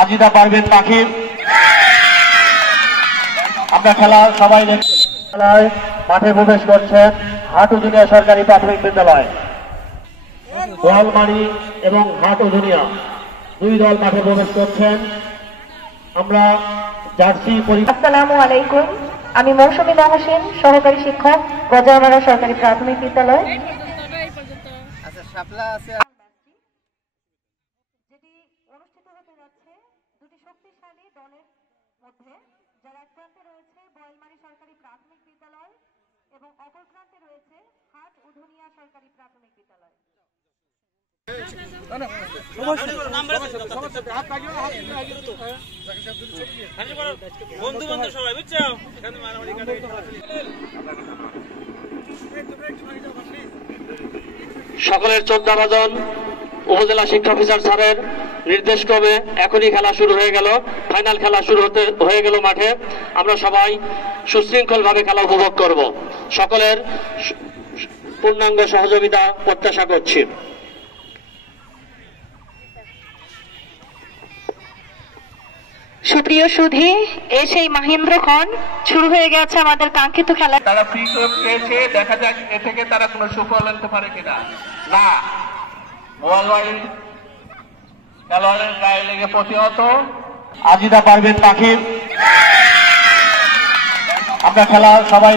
আজিদা পারবেন পাখি। আমরা খেলা সবাই খেলায় মাঠে প্রবেশ করছেন হাট উজুনিয়া সরকারি প্রাথমিক বিদ্যালয়। গোয়ালমারি এবং হাট উজুনিয়া দুই দল মাঠে প্রবেশ করছেন। আমরা জার্সি। আসসালামু আলাইকুম, আমি মৌসুমী মহসিন, সহকারী শিক্ষক, গজারমারা সরকারি প্রাথমিক বিদ্যালয়। যেটি অনুষ্ঠিত হতে যাচ্ছে দুটি শক্তিশালী দলের মধ্যে, যার এক প্রান্তে রয়েছে গোয়ালমারি সরকারি প্রাথমিক বিদ্যালয় এবং অপর প্রান্তে রয়েছে হাট উধুনিয়া সরকারি প্রাথমিক বিদ্যালয়। সকলের শ্রদ্ধা ভাজন উপজেলা শিক্ষা অফিসার স্যারের নির্দেশ ক্রমে এখনই খেলা শুরু হয়ে গেল। ফাইনাল খেলা শুরু হয়ে গেল মাঠে। আমরা সবাই সুশৃঙ্খল ভাবে খেলা উপভোগ করব। সকলের পূর্ণাঙ্গ সহযোগিতা প্রত্যাশা করছি। সুপ্রিয় সুধী, সেই মহেন্দ্রক্ষণ শুরু হয়ে গেছে আমাদের কাঙ্ক্ষিত খেলা। তারা ফ্রি কিক পেয়েছে, দেখা যাক এ থেকে তারা কোনো সুফল আনতে পারে কিনা। না, গোয়ালবাড়ি খেলোয়াড়ের গায়ে লেগে প্রতিহত। আজিদা পারবেন পাখি। আমরা খেলা সবাই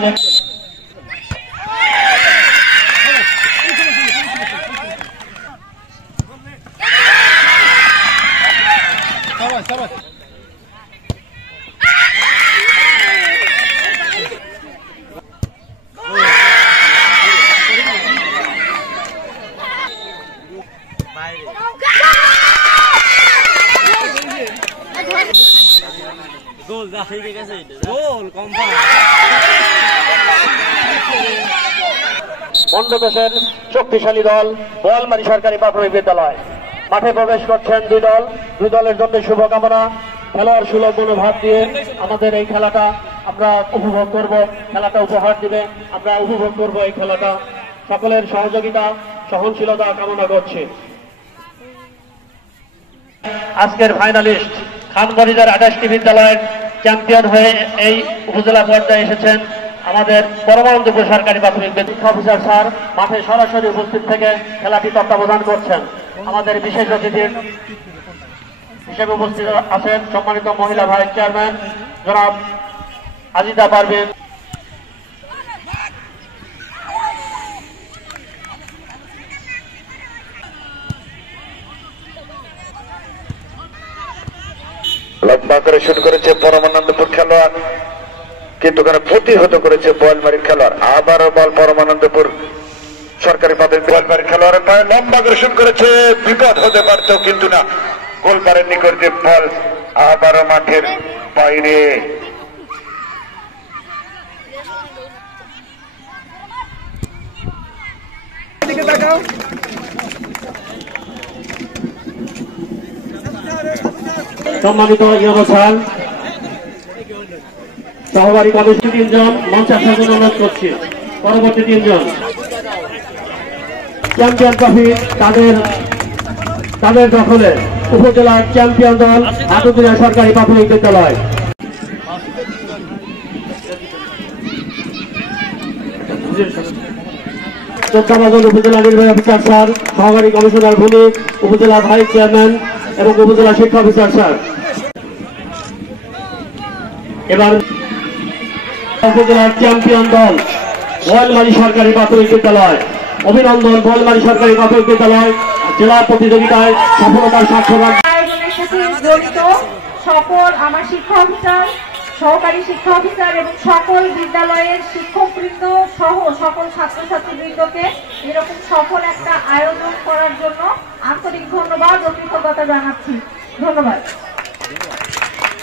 বন্ধদেশের শক্তিশালী দল গোয়ালমারি সরকারি প্রাথমিক বিদ্যালয় মাঠে প্রবেশ করছেন দুই দলের জন্য শুভকামনা। খেলোয়াড় সুলভ মনোভাব দিয়ে আমাদের এই খেলাটা আমরা উপভোগ করব, খেলাটা উপহার দিবে, আমরা উপভোগ করব এই খেলাটা। সকলের সহযোগিতা সহনশীলতা কামনা করছি। আজকের ফাইনালিস্ট খানবাড়িজার 28টি বিদ্যালয়ের চ্যাম্পিয়ন হয়ে এই উপজেলা পর্যায়ে এসেছেন আমাদের পরমানন্দপুর সরকারি প্রাথমিক শিক্ষা অফিসার স্যার মাঠে সরাসরি উপস্থিত থেকে খেলাটি তত্ত্বাবধান করছেন। আমাদের বিশেষ অতিথি হিসেবে উপস্থিত আছেন সম্মানিত মহিলা ভাইস চেয়ারম্যান জনাব আজিদা পারবেন। লম্বা করে শুট করেছে পরমানন্দপুর খেলোয়াড়, কিন্তু প্রতিহত করেছে গোয়ালমারির খেলোয়াড়। আবারও বল পরমানন্দপুর সরকারি প্রাথমিক গোয়ালমারির খেলোয়াড়ের পায়ে লম্বা করে শুট করেছে, বিপদ হতে পারত কিন্তু না, গোলবারের নিকট যে বল আবারও মাঠের বাইরে। সম্মানিত ইয়নসান সহকারী কমিটি 3 জন মঞ্চে আসার জন্য অনুরোধ করছি। পরবর্তী 3 জন চ্যাম্পিয়ন ট্রফি তাদের দখলে উপজেলার চ্যাম্পিয়ন দল হাট উজুনিয়া সরকারি প্রাথমিক বিদ্যালয়। চট্টগ্রাম উপজেলা নির্বাহী অফিসার স্যার, সহকারী কমিশনার ভূমিক, উপজেলা ভাইস চেয়ারম্যান এবং উপজেলা শিক্ষা অফিসার স্যার। এবার উপজেলার চ্যাম্পিয়ন দল গোয়ালমারি সরকারি প্রাথমিক বিদ্যালয়। অভিনন্দন গোয়ালমারি সরকারি প্রাথমিক বিদ্যালয় জেলা প্রতিযোগিতায় সফলতার স্বাক্ষর। সকল আমার শিক্ষা অফিসার, সহকারী শিক্ষা অফিসার এবং সকল বিদ্যালয়ের শিক্ষকবৃন্দ সহ সকল ছাত্রছাত্রীবৃন্দকে এরকম সফল একটা আয়োজন করার জন্য আন্তরিক ধন্যবাদ ও কৃতজ্ঞতা জানাচ্ছি। ধন্যবাদ।